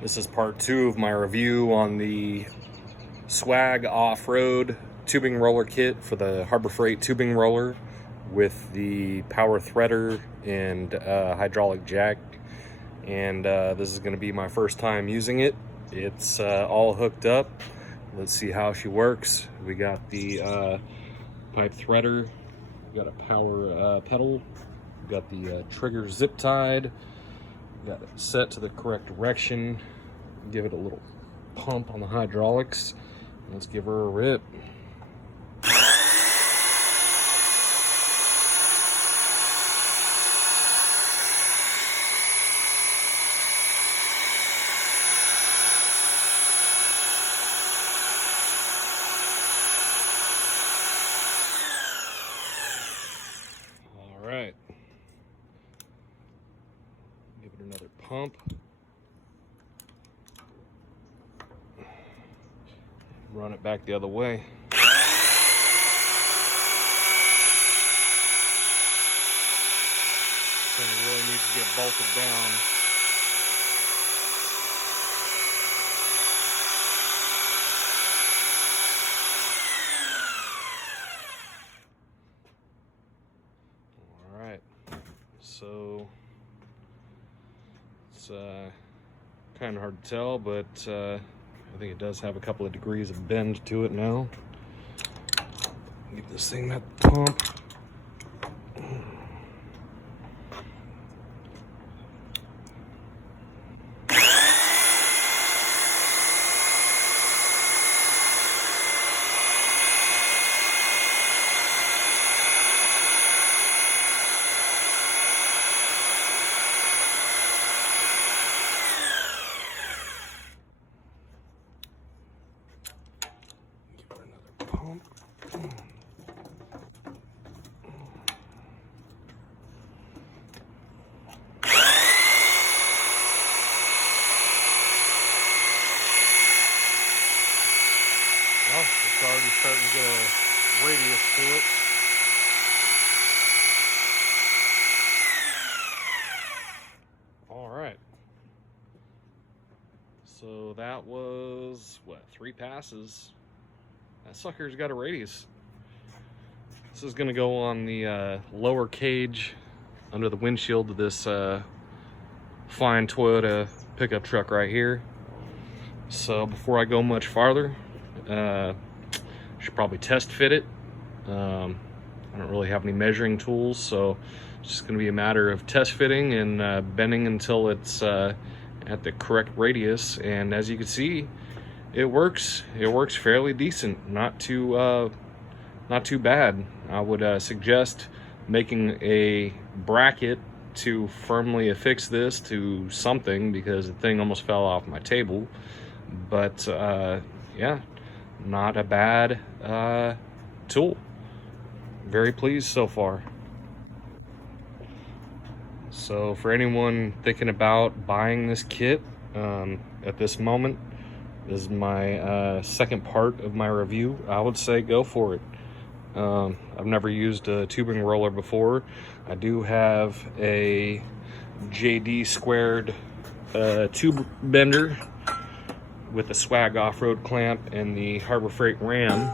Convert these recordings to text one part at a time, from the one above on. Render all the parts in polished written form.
This is part 2 of my review on the Swag Off-Road tubing roller kit for the Harbor Freight tubing roller with the power threader and hydraulic jack. And this is going to be my first time using it. It's all hooked up. Let's see how she works. We got the pipe threader, we got a power pedal, we got the trigger zip tied. Got it set to the correct direction. Give it a little pump on the hydraulics. Let's give her a rip. All right. Give it another pump. Run it back the other way. Thing really needs to get bolted down. All right, so it's kind of hard to tell, but I think it does have a couple of degrees of bend to it now. Get this thing at the pump. Pump. Well, it's already starting to get a radius to it. All right. So that was, what, 3 passes? That sucker's got a radius. This is gonna go on the lower cage under the windshield of this fine Toyota pickup truck right here. So before I go much farther, I should probably test fit it. I don't really have any measuring tools, so it's just gonna be a matter of test fitting and bending until it's at the correct radius. And as you can see, it works fairly decent, not too bad. I would suggest making a bracket to firmly affix this to something, because the thing almost fell off my table. But yeah, not a bad tool. Very pleased so far. So for anyone thinking about buying this kit at this moment, this is my second part of my review. I would say go for it. I've never used a tubing roller before. I do have a JD squared tube bender with a Swag Off-Road clamp and the Harbor Freight Ram,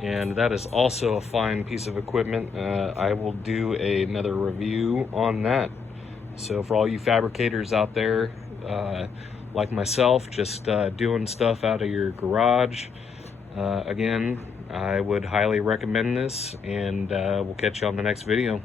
and that is also a fine piece of equipment. I will do another review on that. So for all you fabricators out there, like myself, just doing stuff out of your garage, again, I would highly recommend this, and we'll catch you on the next video.